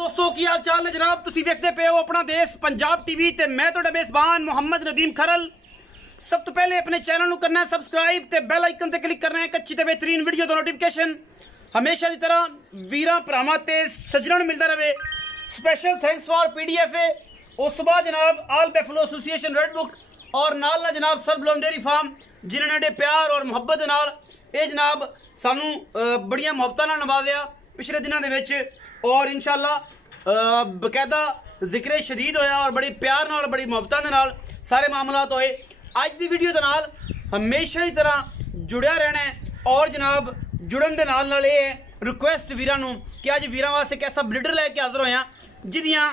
दोस्तों की हाल चाल है जनाब। तुसी देखते पे हो अपना देश पंजाब टीवी ते मैं तो मेजबान मोहम्मद नदीम खरल। सब तो पहले अपने चैनल ਨੂੰ करना है सबसक्राइब ते बेल आइकन ते क्लिक करना है एक अच्छी ते बेहतरीन वीडियो दा नोटिफिकेशन हमेशा की तरह वीरां भरावां ते सज्जणां नूं मिलदा रहे। Special thanks for PDFA. उस तो बाद जनाब आल बैफलो एसोसीएशन रेड बुक और नाल ना जनाब सरबुलंद डेयरी फार्म जिन्होंने ने प्यार और मुहब्बत नाल ये जनाब सानू बड़ियां मुहब्बतां नाल नवाजिया पिछले दिनों के और इंशाअल्लाह बकायदा जिक्र शदीद होया और बड़ी प्यार नाल बड़ी मुहब्बतां दे नाल सारे मामलात होए। अज की वीडियो के नाल हमेशा की तरह जुड़िया रहना है और जनाब जुड़न के नाल नाल ये रिक्वेस्ट वीरां नूं कि अज वीरां वास्ते एक ऐसा ब्रीडर लैके हाजिर होया जिहदियां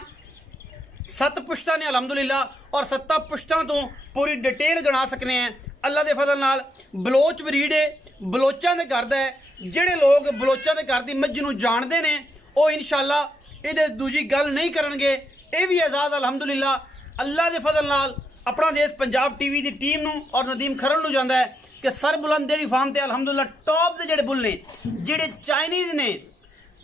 7 पुश्तां ने अलहमदुलिल्लाह और 7 पुश्तां तो पूरी डिटेल गणा सकने हैं अल्लाह के फजल नाल। बलोच ब्रीड है, बलोचां दे घर दा है। जिहड़े लोग बलोचां दे घर दी मੱਝ नूं जाणदे ने वो इंशाअल्लाह इहदे दूजी गल नहीं करनगे। ये भी आज़ाद अलहमदुलिल्लाह अल्लाह के फजल नाल अपना देश पंजाब टीवी की टीम नूं और नदीम खरल नूं जांदा है कि सरबुलंद डेयरी फार्म ते अलहमदुलिल्लाह टॉप के जिहड़े बुल ने जिहड़े चाइनीज़ ने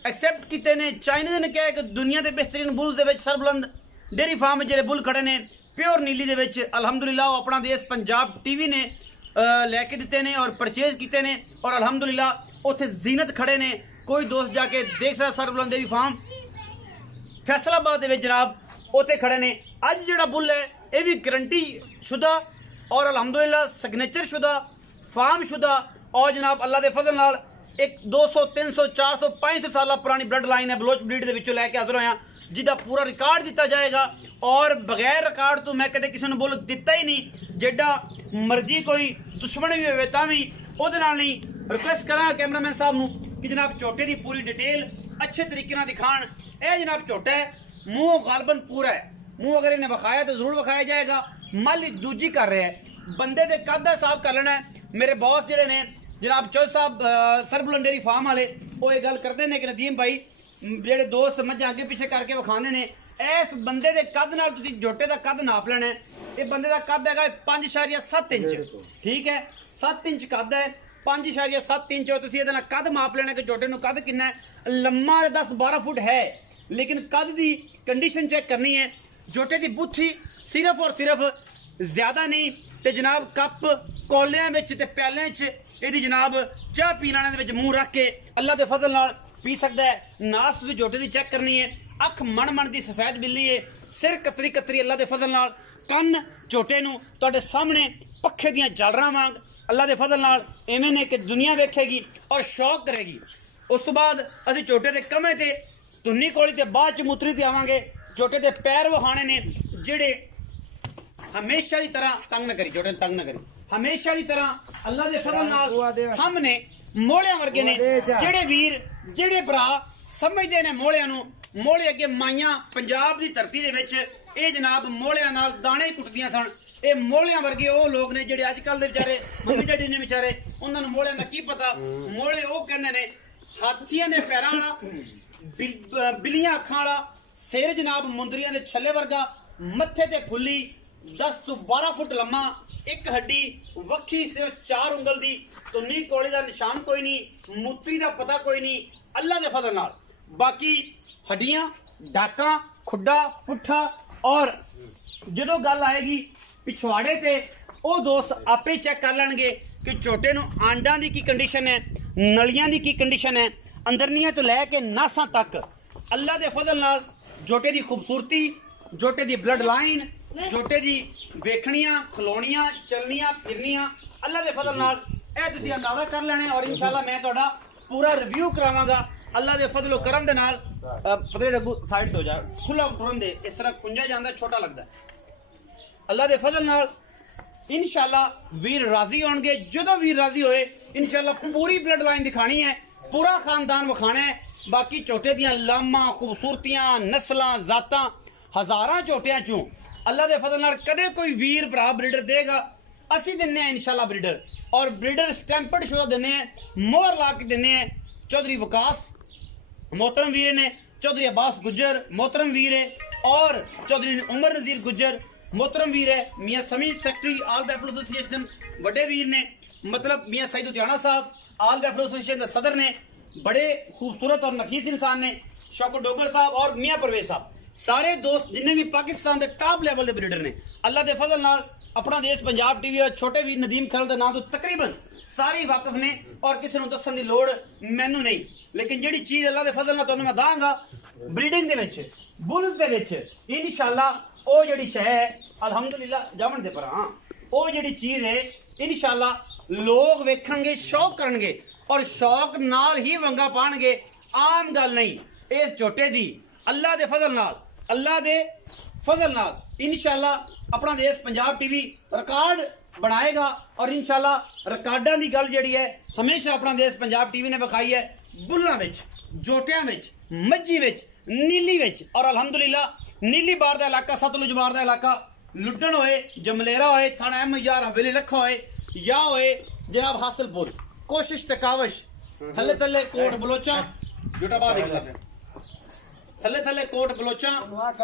एक्सेप्ट किए ने। चाइनीज़ ने कहा कि दुनिया के बेहतरीन बुल्स दे विच सरबुलंद डेयरी फार्म में जिहड़े बुल खड़े ने प्योर नीली दे विच अलहमदुलिल्लाह वो अपना देश पंजाब टीवी ने लैके दिते ने और परचेज किए ने और अलहमदुलिल्लाह उत्थे जीनत खड़े ने। कोई दोस्त जाके देख सकता सरबुलंद डेयरी फार्म फैसलाबाद दे विच जनाब उत्थे खड़े ने। अज जिहड़ा बुल है ये भी गारंटी शुदा और अलहमदुलिल्लाह सिग्नेचर शुदा फार्म शुदा और जनाब अल्लाह के फजल नाल एक 200 300 400 500 साल पुरानी ब्लड लाइन है बलोच ब्रीड के लैके हाजिर होया जिसका पूरा रिकॉर्ड दिता जाएगा। और बगैर रिकॉर्ड तो मैं कदे किसी ने बुल दिता ही नहीं। जेडा मर्जी कोई दुश्मन भी हो तां भी उहदे नाल नहीं। रिक्वेस्ट करा कैमरामैन साहब नूं कि जनाब झोटे की पूरी डिटेल अच्छे तरीके नाल दिखाण। यह जनाब झोटा है, मुँह गालबन पूरा है, मुँह अगर इन्हें विखाया तो जरूर विखाया जाएगा। मल दूजी कर रहा है बंदे के कद का हिसाब कर लेना है। मेरे बॉस जिहड़े ने जनाब चौधरी साहब सरबुलंद डेयरी फार्म वाले वो ये गल करते हैं कि नदीम भाई जेडे दोस्त मझां अगे पिछे करके विखाते हैं इस बंदे के कद नाल तुसीं झोटे का कद नाप लेना है। ये बंदे का कद है 5.7 इंच, ठीक है 7 इंच कद है 5.7 इंच। तुसीं इहदे नाल कद माप लेना कि झोटे नूं कद कितना है। लम्मा 10-12 फुट है लेकिन कद की कंडीशन चेक करनी है। झोटे की बुत्थी सिर्फ और सिर्फ ज्यादा नहीं तो जनाब कप कौलियां ते प्यालियां च जनाब चाह पीने वाले मूँह रख के अल्लाह के फजल नाल पी सकता है। नास तुसीं झोटे की चेक करनी है। अख मन की सफेद बिल्ली है, सिर कतरी कतरी अल्लाह के फजल नाल, कन्न झोटे नूं तुहाडे सामने पखे दियां झालरां वांग अल्लाह के फजल नाल इवें ने कि दुनिया वेखेगी और शौक करेगी। उस तो बाद असीं झोटे के कमे ते धुन्नी कोली ते बाद च मूतरी ते आवांगे। झोटे के पैर वखाने ने जिहड़े हमेशा की तरह तंग न करी, झोटे तंग न करी, हमेशा की तरह अल्लाह के फजल नाल सामने मोहलियां वर्गे ने। जिहड़े वीर जिहड़े भरा समझदे ने मोहलियां नूं, मोहले अगे माइयां पंजाब की धरती दे विच ये जनाब मोहलियां नाल दाने कुटदियां सन। ये मोहलियां वर्गे वो लोग ने जिहड़े अजकल दे बेचारे मम्मी डैडी ने बेचारे उन्हां नूं मोहलियां दा की पता। मोहले वो कहंदे ने हाथियां दे पैरां वाला, बिल्लियां अखां वाला, सिर जनाब मुंदरियां दे छल्ले वर्गा, मत्थे ते फुल्ली, 10 तो 12 फुट लम्मा, एक हड्डी वक्खी सिर्फ 4 उंगल दी, धुन्नी कोली का निशान कोई नहीं, मूत्री का पता कोई नहीं अल्लाह के फजल नाल। बाकी हड्डियां डाका खुड्डा पुट्ठा और जो गल आएगी पिछवाड़े ते वो दोस्त आपे चेक कर लेंगे कि झोटे नूं आंडा की कंडीशन है, नलियां की कंडीशन है, अंदरनियां तो लैके नासां तक अल्लाह के फजल नाल झोटे की खूबसूरती, झोटे की ब्लड लाइन, झोटे की वेखनियां खलोनियां चलनियां फिरनियां अल्लाह के फजल नाल यह तुसीं अंदाजा कर लेना। और इंशाअल्लाह मैं तुहाडा पूरा रिव्यू करावांगा अल्लाह के फजलो करम दे नाल। पतले डग्गू साइड तो जा खुला तुरन दे इस तरह कुंजा जांदा छोटा लगता है। अल्लाह के फजल नाल इंशाअल्लाह वीर राजी होणगे। जो वीर राजी होए इंशाअल्लाह पूरी ब्लड लाइन दिखानी है, पूरा खानदान विखाना है। बाकी झोटे दियां लामा खूबसूरतियां नस्लां जातां हज़ारां झोटियां चों अल्लाह के फजल नाल कदे कोई वीर भरा ब्रीडर देगा असी दिन्ने हैं इंशाअल्लाह ब्रीडर। और ब्रीडर स्टैंपड शुदा दिन्ने हैं, मोहर ला के दिन्ने हैं। चौधरी वकास मोहतरम वीर ने, चौधरी अब्बास गुज्जर मोहतरम वीर है और चौधरी उमर नज़ीर गुज्जर मोहतरम वीर है। मियाँ समीर सेक्रेटरी आल बैफलो एसोसिएशन बड़े वीर ने, मतलब मियाँ सईद उद्याना साहब आल बैफलो एसोसिएशन के सदर ने, बड़े खूबसूरत और नफीस इंसान ने। शौकत डोगर साहब और मियां परवेज साहब, सारे दोस्त जिन्हें भी पाकिस्तान के टॉप लेवल के ब्रीडर ने, अल्लाह के फजल नाल अपना देश पंजाब टीवी और छोटे वीर नदीम खरल के नाम तो तकरीबन सारे वाकफ ने और किसी को दसन की लोड़ मैनू नहीं। लेकिन जी चीज़ अल्लाह के फजल नाल तुहानू मैं दांगा ब्रीडिंग दे विच, बुल्स दे विच इंशाअल्लाह वो जी शै है अलहमदुलिल्लाह जामन दे पर, हाँ वो जी चीज़ है इंशाअल्लाह लोग वेखेंगे, शौक करेंगे और शौक नाल ही वंगा पाएंगे। आम गल नहीं, इस झोटे दी अल्लाह दे फजल नाल, अल्लाह दे फजल नाल इंशाअल्लाह अपना देश पंजाब टीवी रिकॉर्ड बनाएगा और इंशाअल्लाह रिकॉर्डां दी गल जिहड़ी है हमेशा अपना देश पंजाब टीवी ने विखाई है। बुल्लां विच, जोटियां विच, मज्जी विच, नीली विच और अल्हम्दुलिल्लाह नीली बार दा इलाका, सतलुज बार दा इलाका, लुड्डन होए, जमलेरा होए, थाना अहमदयार हवेली लखा होए या होए जनाब हासिलपुर, कोशिश ते कावश, थल्ले थल्ले कोट बलोचा, जोटा बाहर निकला थले थले कोट बलोचा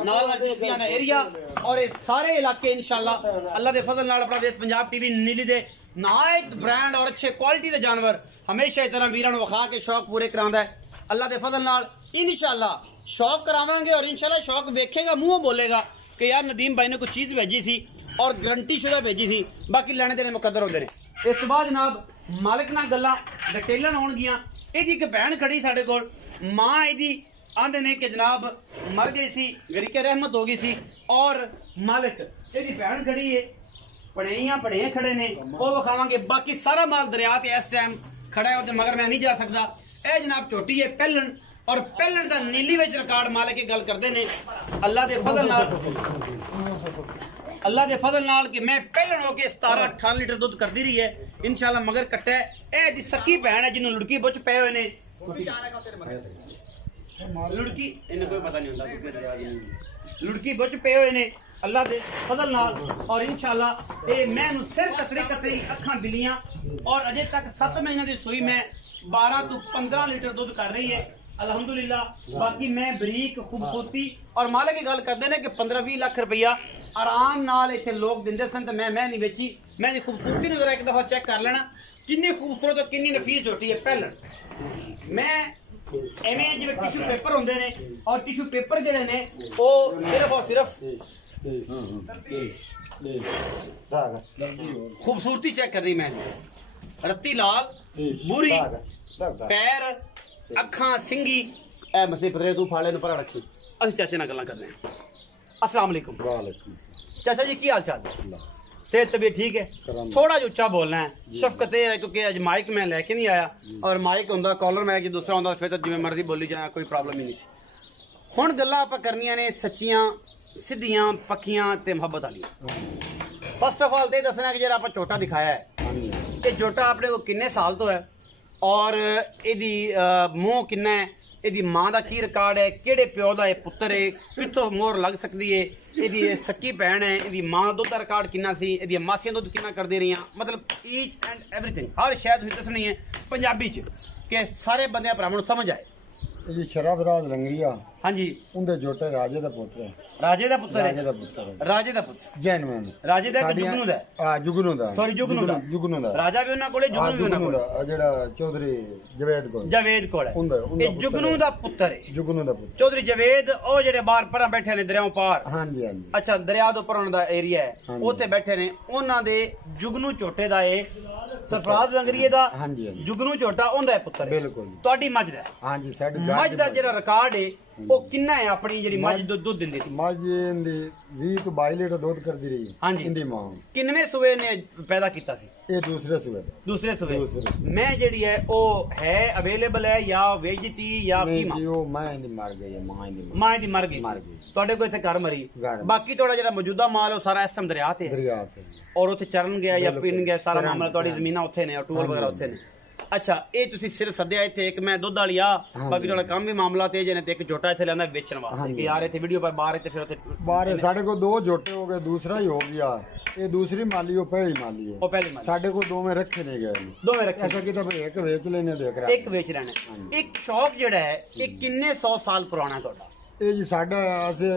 नाल चिश्तियां दा एरिया और ये सारे इलाके इंशाअल्लाह अल्लाह दे फजल नाल अपना देश पंजाब टीवी नीली दे नायत ब्रांड और अच्छे क्वालिटी दे जानवर हमेशा इस तरह वीरां नूं विखा के शौक पूरे करांदा है। अल्लाह दे फजल नाल इंशाअल्लाह शौक करावांगे और इंशाअल्लाह शौक वेखेगा, मुंहों बोलेगा कि यार नदीम भाई ने कोई चीज़ भेजी सी और गारंटी शुदा भेजी सी, बाकी लेने देने मुकद्दर होंदे ने। इस तो बाद जनाब मालिक नाल गल्लां डिटेलां आउणगियां। इहदी इक भैन खड़ी साडे कोल, मां इहदी आंदे ने कि जनाब मर गई सी, गरीके रहमत हो गई सी और मालिक इहदी भैन खड़ी है, पड़ेइयां पड़े खड़े ने, वो विखावांगे। बाकी सारा माल दरिया ते इस टाइम खड़ा है, उहदे मगर मैं नहीं जा सकदा। यह जनाब झोटी है पहलन और पहलन दा नीली विच रिकॉर्ड मालिक की गल करदे ने अल्लाह दे फजल नाल, अल्लाह दे फजल नाल कि मैं पहलन होके 17-18 लीटर दुध करदी रही है इंशाअल्लाह। मगर कट्टा है ए दी सकी भैन है जिन्होंने लुड़की बुच पे हुए ने, लुड़की इन्हें कोई पता नहीं होता, लुड़की बुच पे हुए ने अल्लाह दे फजल नाल और इंशाअल्लाह ये मैनू सिर कतरी कतरी अखां बिलियां और अजे तक 7 महीने की सूई में 12 तो 15 लीटर दुध कर रही है अल्हम्दुलिल्लाह। बाकी मैं बरीक खूबसूरती और मालिक की गल करते हैं कि 15-20 लाख रुपया आराम नाल इतने लोग दिंदे सन तो मैं नहीं बेची। मैं खूबसूरती ने जरा एक दफा चेक कर लेना कितनी खूबसूरत और कितनी नफीस झोटी है। पहले मैं एवें जिवें टिश्यू पेपर होंदे ने और टिश्यू पेपर जिहड़े ने वो सिर्फ और सिर्फ खूबसूरती चेक कर रही मैं, रत्ती लाल बुरी पैर अखां सिंगी ए मसे पतरे तू फाड़े पर रखी। असं चाचे नाल गल्लां करने। अस्सलाम वालेकुम। चाचा जी की हाल चाल? सेहत तबीयत ठीक है? थोड़ा जो उच्चा बोलना है, शफकत है क्योंकि अज माइक मैं लैके नहीं आया और माइक होंदा कॉलर मैं दूसरा होंदा फिर तो जिवें मर्जी बोली जाए कोई प्रॉब्लम ही नहीं सी। हुण गल्लां आपां करनियां ने सच्चियां सीधियां पक्कियां ते मुहब्बत वालियां। फर्स्ट ऑफ ऑल तो दसना कि जिहड़ा आपां झोटा दिखाया है ये झोटा अपने को किन्ने साल तो है और इहदी मूँह किन्ना है, इहदी मां दा की रिकॉर्ड है, किहड़े प्यो दा पुत्तर है, कित्थों मोहर लग सकदी है, इहदी सक्की भैन है, इहदी मां दुध दा रिकॉर्ड किन्ना सी, इहदी मासियां दुध किन्ना करदी रहियां, मतलब ईच एंड एवरीथिंग हर शै तुसीं दसनी है पंजाबी च कि सारे बंदे भरावां नूं समझ आए। जी शराबराज लंगरिया हाँ जी उनके जोटे राजे दा पुत्र है, राजे दा पुत्र है, राजे दा पुत्र है, राजे दा पुत्र जैनमैन राजे दा कि जुगनू दा? हां जुगनू दा, सॉरी जुगनू दा, जुगनू दा राजा भी उन्हां कोले जुगनू भी उन्हां कोले जेड़ा चौधरी जवेद कोल, जवेद कोल है उनदा ये जुगनू दा पुत्र है, जुगनू दा पुत्र चौधरी जवेद ओ जेड़े बाहर परां बैठे ने दरियाओं पार। हां जी हां जी अच्छा दरिया दे उपर उन्हां दा एरिया है उत्थे बैठे ने उन्हां दे जुगनू झोटे दा ए सरफराज लंगरीए दा हां जी जुगनू झोटा उनदा पुत्र है बिल्कुल ਤੁਹਾਡੀ ਮੱਝ ਦਾ। हां जी साडी मझ ਦਾ ਜਿਹੜਾ ਰਿਕਾਰਡ ਹੈ ਉਹ ਕਿੰਨਾ ਹੈ ਆਪਣੀ ਜਿਹੜੀ ਮੱਝ ਦੁੱਧ ਦਿੰਦੀ ਸੀ? मज इंदी 20 ਤੋਂ 22 ਲੀਟਰ ਦੁੱਧ ਕਰਦੀ ਰਹੀ हाँ जी इंदी मां ਕਿੰਨਵੇਂ ਸੂਏ ਨੇ ਪੈਦਾ ਕੀਤਾ ਸੀ? ਇਹ ਦੂਸਰੇ ਸੂਏ दूसरे सूबे मैं ਜਿਹੜੀ है ਉਹ ਹੈ ਅਵੇਲੇਬਲ ਹੈ ਜਾਂ ਵੇਚ ਦਿੱਤੀ ਜਾਂ ਨਹੀਂ ਕੀ ਜੀ ਉਹ ਮੈਂ ਇੰਦੀ ਮਰ ਗਈ ਹੈ ਮਾਂ ਇੰਦੀ ਮਾਂ ਦੀ ਮਰ ਗਈ ਮਰ ਗਈ ਤੁਹਾਡੇ ਕੋਲ ਇੱਥੇ ਘਰ ਮਰੀ ਘਰ। ਬਾਕੀ ਤੁਹਾਡਾ ਜਿਹੜਾ ਮੌਜੂਦਾ ਮਾਲ ਉਹ ਸਾਰਾ ਇਸ ਟਾਈਮ ਦਰਿਆ ਤੇ ਹੈ ਦਰਿਆ ਤੇ ਔਰ ਉੱਥੇ ਚਰਨ ਗਿਆ ਜਾਂ ਬਿਲਕੁਲ। ਪੀਣ ਗਿਆ ਸਾਰਾ ਚਰਨ ਮਾਮਲਾ ਤੁਹਾਡੀ ਜ਼ਮੀਨਾਂ ਉੱਥੇ ਨੇ ਔਰ ਟੂਲ ਵਗੈਰਾ ਉੱਥੇ ਨੇ। ਅੱਛਾ ਇਹ ਤੁਸੀਂ ਸਿਰ ਸੱਦਿਆ ਇੱਥੇ ਇੱਕ ਮੈਂ ਦੁੱਧ ਵਾਲੀ ਆ ਬਾਕੀ ਤੁਹਾਡਾ ਕੰਮ ਵੀ ਮਾਮਲਾ ਤੇ ਜੇ ਨੇ ਤੇ ਇੱਕ ਝੋਟਾ ਇੱਥੇ ਲਿਆਂਦਾ ਵੇਚਣ ਵਾਸਤੇ ਕਿ ਯਾਰ ਇੱਥੇ ਵੀਡੀਓ ਪਰ ਬਾਹਰ ਇੱਥੇ ਫਿਰ ਉੱਥੇ ਬਾਹਰ ਸਾਡੇ ਕੋਲ 2 ਝੋਟੇ ਹੋ ਗਏ ਦੂਸਰਾ ਹੀ ਹੋ ਗਿਆ ਇਹ ਦੂਸਰੀ ਮਾਲੀ ਉਹ ਪਹਿਲੀ ਮਾਲੀ ਹੈ ਉਹ ਪਹਿਲੀ ਮਾਲ ਸਾਡੇ ਕੋਲ ਦੋਵੇਂ ਰੱਖੇ ਨਹੀਂ ਗਏ ਦੋਵੇਂ ਰੱਖੇ ਐਸਾ ਕਿ ਤਾਂ ਇੱਕ ਵੇਚ ਲੈਨੇ ਦੇਖ ਰਿਹਾ ਇੱਕ ਵੇਚ ਲੈਣਾ ਇੱਕ ਸ਼ੌਕ ਜਿਹੜਾ ਹੈ ਇਹ ਕਿੰਨੇ 100 ਸਾਲ ਪੁਰਾਣਾ ਤੁਹਾਡਾ? ਇਹ ਜੀ ਸਾਡਾ ਅਸੀਂ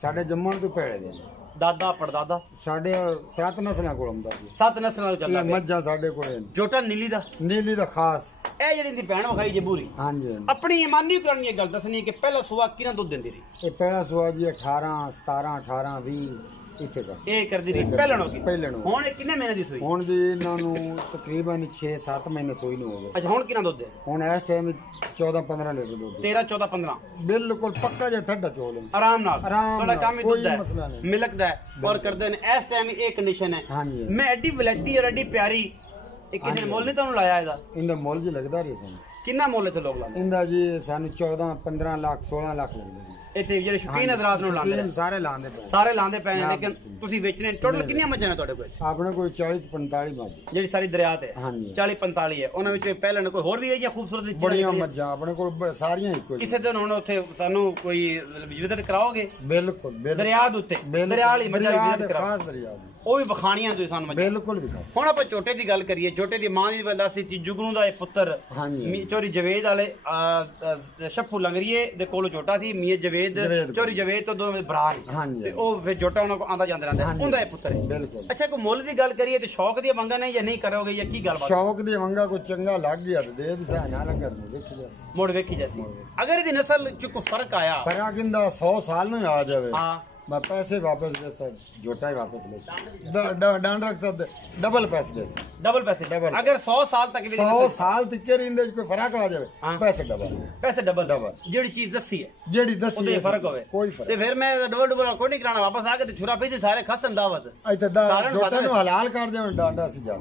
ਸਾਡੇ ਜੰਮਣ ਤੋਂ ਪਹਿਲੇ ਦੇ ਦਾਦਾ ਪੜਦਾਦਾ ਸਾਡੇ 7 ਨਸਲਾਂ ਕੋਲ ਹੁੰਦਾ ਜੀ 7 ਨਸਲਾਂ ਤੋਂ ਚੱਲਦਾ ਇਹ ਪਿਆ। ਮੱਝਾਂ ਸਾਡੇ ਕੋਲ ਜੋਟਾ ਨੀਲੀ ਦਾ ਨੀਲੀ ਦਾ ਖਾਸ ਇਹ ਜਿਹੜੀ ਦੀ ਭੈਣ ਵਿਖਾਈ ਜੇ ਬੂਰੀ ਹਾਂਜੀ ਹਾਂਜੀ। ਆਪਣੀ ਇਮਾਨੀ ਕਰਨੀ ਇਹ ਗੱਲ ਦੱਸਣੀ ਕਿ ਪਹਿਲਾ ਸੂਆ ਕਿਹਨਾਂ ਦੁੱਧ ਦਿੰਦੀ ਰਹੀ ਇਹ ਪਹਿਲਾ ਸੂਆ ਜੀ 18 17 18 20 ਇੱਥੇ ਦਾ ਇਹ ਕਰਦੀ ਰਹੀ ਪਹਿਲਣ ਹੋ ਗਈ ਪਹਿਲਣ ਹੋ ਹੁਣ ਇਹ ਕਿੰਨੇ ਮਹੀਨੇ ਦੀ ਸੂਈ ਹੁਣ ਜੀ ਇਹਨਾਂ ਨੂੰ ਤਕਰੀਬਨ 6-7 ਮਹੀਨੇ ਸੂਈ ਨੂੰ ਹੋ ਗਏ ਅੱਛਾ ਹੁਣ ਕਿੰਨਾ ਦੁੱਧ ਹੈ ਹੁਣ ਇਸ ਟਾਈਮ 14-15 ਲੀਟਰ ਦੁੱਧ 13 14 15 ਬਿਲਕੁਲ ਪੱਕਾ ਜਿਹਾ ਠੱਡਾ ਚੋਲ ਹੈ ਆਰਾਮ ਨਾਲ ਆਰਾਮ ਤੁਹਾਡਾ ਨਾਲ, ਕੰਮ ਹੀ ਕੋਈ ਦੁੱਧ ਮਸਲਾ ਹੈ ਨਹੀਂ। ਮਿਲਕ ਦਾ ਹੈ ਔਰ ਕਰਦੇ ਨੇ ਇਸ ਟਾਈਮ ਇਹ ਕੰਡੀਸ਼ਨ ਹੈ ਹਾਂਜੀ ਮੈਂ ਐਡੀ ਵਲੈਤੀ ਔਰ ਐਡੀ ਪਿਆਰੀ ਇਹ ਕਿਸੇ ਨੇ ਮੁੱਲ ਨਹੀਂ ਤੁਹਾਨੂੰ ਲਾਇਆ ਇਹਦਾ ਇਹਦਾ ਮੁੱਲ ਜੀ ਲੱਗਦਾ ਰਹੀ ਸਾਨੂੰ ਕਿੰਨਾ ਮੁੱਲ ਇੱਥੇ ਲੋਕ ਲਾਉਂਦੇ ਇਹਦਾ ਜੀ ਸਾਨੂੰ 14-15 ਲੱਖ 16 ਲੱਖ ਲੱਗਦਾ ਜੀ ਇੱਥੇ ਜਿਹੜੇ ਸ਼ੌਕੀਨ ਹਜ਼ਰਾਤ ਨੂੰ ਲਾਉਂਦੇ ਨੇ ਸਾਰੇ ਲਾਉਂਦੇ ਪਏ ਸਾਰੇ ਲਾਉਂਦੇ ਪਏ ਨੇ ਲੇਕਿਨ ਤੁਸੀਂ ਵੇਚਣੇ ਟੋਟਲ ਕਿੰਨੀਆਂ ਮੱਝਾਂ ਨੇ ਤੁਹਾਡੇ ਕੋਲ ਆਪਣੇ ਕੋਲ 40-45 ਮੱਝ ਜਿਹੜੀ ਸਾਰੀ ਦਰਿਆ ਤੇ ਹਾਂਜੀ 40 45 ਹੈ ਉਹਨਾਂ ਵਿੱਚ ਪਹਿਲਾਂ ਕੋਈ ਹੋਰ ਵੀ ਹੈ ਜਾਂ ਖੂਬਸੂਰਤ ਚੀਜ਼ਾਂ ਬੜੀਆਂ ਜਿਹੜੀਆਂ- ਮੱਝਾਂ ਆਪਣੇ ਕੋਲ ਸਾਰੀਆਂ ਇੱਕੋ ਕਿਸੇ ਦਿਨ ਹੁਣ ਉੱਥੇ ਸਾਨੂੰ ਕੋਈ ਵਿਜ਼ਿਟ ਕਰਾਓਗੇ ਬਿਲਕੁਲ ਦਰਿਆ ਦੇ ਉੱਤੇ ਦਰਿਆ ਵਾਲੀ ਮੱਝਾਂ ਦੀ ਵਿਜ਼ਿਟ ਕਰਾਓ ਖਾਸ ਦਰਿਆ ਦੀ ਉਹ ਵੀ ਵਿਖਾਣੀਆਂ ਤੁਸੀਂ ਸਾਨੂੰ ਮੱਝਾਂ ਬਿਲਕੁਲ ਵੀ ਖਾਸ। ਹੁਣ ਆਪਾਂ ਛੋਟੇ ਦੀ ਗੱਲ ਕਰੀਏ ਛੋਟੇ ਦੀ ਮਾਂ ਦੀ ਵੱਲ ਸੀ ਜੁਗਨੂ ਦਾ ਇਹ ਪੁੱਤਰ ਹਾਂਜੀ ਚੋਰੀ ਜਵੇਦ ਵਾਲੇ ਸ਼ੱਫੂ ਲੰਗਰੀਏ ਦੇ ਕੋਲੋਂ ਛੋਟਾ ਸੀ ਮੀਆਂ ਜਵੇਦ ਚੋਰੀ ਜਵੇਦ ਤੋਂ ਦੋਵੇਂ ਭਰਾ ਨੇ ਹਾਂਜੀ। ਤੇ ਉਹ ਫਿਰ ਛੋਟਾ ਉਹਨਾਂ ਕੋ ਆਂਦਾ ਜਾਂਦਾ ਰਹਿੰਦਾ ਉਹਦਾ ਇਹ ਪੁੱਤਰ ਹੈ ਬਿਲਕੁਲ ਅੱਛਾ ਕੋਈ ਮੁੱਲ ਦੀ ਗੱਲ ਕਰੀਏ ਤੇ ਸ਼ੌਕ ਦੀਆਂ ਮੰਗਾਂ ਨੇ ਜਾਂ ਨਹੀਂ ਕਰੋਗੇ ਜਾਂ ਕੀ ਗੱਲਬਾਤ ਸ਼ੌਕ ਦੀ ਮੰਗਾ ਕੋਈ ਚੰਗਾ ਲੱਗ ਗਿਆ ਤੇ ਦੇ ਦੀ ਸਾਹ ਨਾ ਲੱਗਾ ਤੇ ਦੇਖੀ ਜਾ ਮੋੜ ਵੇਖੀ ਜੈਸੀ ਅਗਰ ਇਹਦੀ ਨਸਲ ਚ ਕੋਈ ਫਰਕ ਆਇਆ ਪਰ ਆ ਕਿੰਦਾ 100 ਸਾਲ ਨੂੰ ਆ ਜਾਵੇ ਹਾਂ ਮੈਂ ਪੈਸੇ ਵਾਪਸ ਦੇ ਸਕ ਜੋਟਾ ਹੀ ਵਾਪਸ ਲੈ ਡਾਂਡ ਰੱਖ ਸਕਦੇ ਡਬਲ ਪੈਸੇ ਦੇ ਡਬਲ ਪੈਸੇ Double। ਅਗਰ 100 ਸਾਲ ਤੱਕ ਵੀ 100 ਸਾਲ ਤਿੱਕੇ ਰਹਿੰਦੇ ਕੋਈ ਫਰਕ ਆ ਜਾਵੇ ਹਾਂ। ਪੈਸੇ ਡਬਲ ਪੈਸੇ ਡਬਲ Double। ਜਿਹੜੀ ਚੀਜ਼ ਦੱਸੀ ਹੈ ਜਿਹੜੀ ਦੱਸੀ ਉਹਦੇ ਫਰਕ ਹੋਵੇ ਕੋਈ ਤੇ ਫਰਕ ਫਿਰ ਮੈਂ ਡਬਲ ਕੋਈ ਨਹੀਂ ਕਰਾਣਾ ਵਾਪਸ ਆ ਕੇ ਤੇ ਛੁਰਾ ਪਈ ਸਾਰੇ ਖਸਨ ਦਾਵਤ ਇੱਥੇ ਦਾ ਸਾਰਿਆਂ ਨੂੰ ਜੋਟਾ ਪਤਾ ਨੂੰ ਹਲਾਲ ਕਰ ਦੇਣ ਡਾਂਡਾ ਸੀ ਜਾ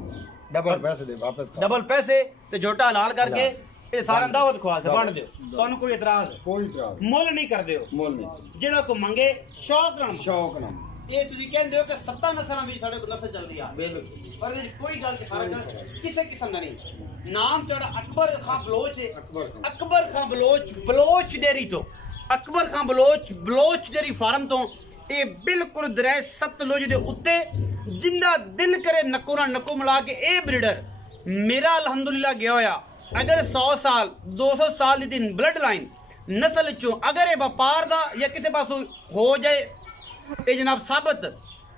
ਡਬਲ ਪੈਸੇ ਦੇ ਵਾਪਸ ਕਰ। ਡਬਲ ਪੈਸੇ ਤੇ ਜੋਟਾ ਹਲਾਲ ਕਰਕੇ ਇਹ ਸਾਰਿਆਂ ਨੂੰ ਦਾਵਤ ਖਵਾ ਦੇ ਬਣ ਦਿਓ ਤੁਹਾਨੂੰ ਕੋਈ ਇਤਰਾਜ਼ ਕੋਈ ਇਤਰਾਜ਼ ਮੁੱਲ ਨਹੀਂ ਕਰਦੇ ਹੋ ਮੁੱਲ ਨਹੀਂ ਜਿਹੜਾ ਕੋ ਮੰਗੇ ਸ਼ੌਕ ਨਾਲ ਸ਼ੌਕ ਨਾਲ ਇਹ ਤੁਸੀਂ ਕਹਿੰਦੇ ਹੋ ਕਿ 7 ਨਸਲਾਂ ਵਿੱਚ ਸਾਡੇ ਕੋਲ ਨਸਲ ਚੱਲਦੀ ਆ ਬਿਲਕੁਲ ਪਰ ਇਹਦੇ 'ਚ ਕੋਈ ਗੱਲ ਤੇ ਫਰਕ ਕਿਸੇ ਕਿਸਮ ਦਾ ਨਹੀਂ ਨਾਮ ਤੁਹਾਡਾ ਅਕਬਰ ਖਾਨ ਬਲੋਚ ਹੈ ਅਕਬਰ ਖਾਨ ਬਲੋਚ ਡੇਰੀ ਤੋਂ ਅਕਬਰ ਖਾਨ ਬਲੋਚ ਡੇਰੀ ਫਾਰਮ ਤੋਂ ਇਹ ਬਿਲਕੁਲ ਦਰਿਆ ਸਤਲੁਜ ਦੇ ਉੱਤੇ ਜਿੰਦਾ ਦਿਲ ਕਰੇ ਨੱਕੋ ਨਾਲ ਨੱਕੋ ਮਿਲਾ ਕੇ ਇਹ ਬਰੀਡਰ ਮੇਰਾ ਅਲਹਮਦੁਲਿਲਾ ਗਿਆ ਹੋਇਆ ਅਗਰ 100 ਸਾਲ 200 ਸਾਲ ਦੀ ਦਿਨ ਬਲੱਡ ਲਾਈਨ ਨਸਲ ਚੋਂ ਅਗਰ ਇਹ ਵਪਾਰ ਦਾ ਜਾਂ ਕਿਸੇ ਪਾਸੋਂ ਹੋ ਜਾਏ ਇਹ ਜਨਾਬ ਸਾਬਤ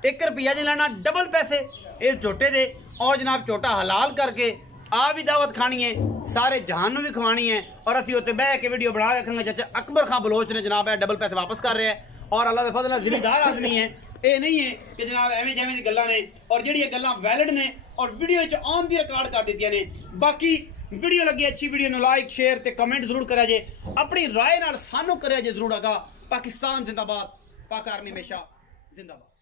1 ਰੁਪਿਆ ਨਹੀਂ ਲੈਣਾ ਡਬਲ ਪੈਸੇ ਇਸ ਝੋਟੇ ਦੇ ਔਰ ਜਨਾਬ ਝੋਟਾ ਹਲਾਲ ਕਰਕੇ ਆ ਵੀ ਦਾਵਤ ਖਾਣੀ ਹੈ ਸਾਰੇ ਜਹਾਨ ਨੂੰ ਵੀ ਖਵਾਣੀ ਹੈ ਔਰ ਅਸੀਂ ਉੱਤੇ ਬਹਿ ਕੇ ਵੀਡੀਓ ਬਣਾ ਕੇ ਰੱਖਾਂਗੇ ਚਾਚਾ ਅਕਬਰ ਖਾਨ ਬਲੋਚ ਨੇ ਜਨਾਬ ਇਹ ਡਬਲ ਪੈਸੇ ਵਾਪਸ ਕਰ ਰਿਹਾ ਹੈ ਔਰ ਅੱਲਾਹ ਦੇ ਫਜ਼ਲ ਨਾਲ ਜ਼ਿੰਮੇਦਾਰ ਆਦਮੀ ਹੈ ਇਹ ਨਹੀਂ ਹੈ ਕਿ ਜਨਾਬ ਐਵੇਂ ਜਿਵੇਂ ਦੀ ਗੱਲਾਂ ਨੇ ਔਰ ਜਿਹੜੀਆਂ ਗੱਲਾਂ ਵੈਲਿਡ ਨੇ ਔਰ ਵੀਡੀਓ 'ਚ ਔਨ ਦੀ ਰਿਕਾਰਡ ਕਰ ਦਿੱਤੀਆਂ ਨੇ ਬਾਕੀ ਵੀਡੀਓ ਲੱਗੀ ਅੱਛੀ ਵੀਡੀਓ ਨੂੰ ਲਾਈਕ ਸ਼ੇਅਰ ਤੇ ਕਮੈਂਟ ਜ਼ਰੂਰ ਕਰਿਆ ਜੇ ਆਪਣੀ ਰਾਏ ਨਾਲ ਸਾਨੂੰ ਕਰਿਆ ਜੇ ਜ਼ਰੂਰ ਆਗਾ ਪਾਕਿਸਤਾਨ ਜ਼ਿੰਦਾਬਾਦ ਪਾਕ ਆਰਮੀ ਹਮੇਸ਼ਾ ਜ਼ਿੰਦਾਬਾਦ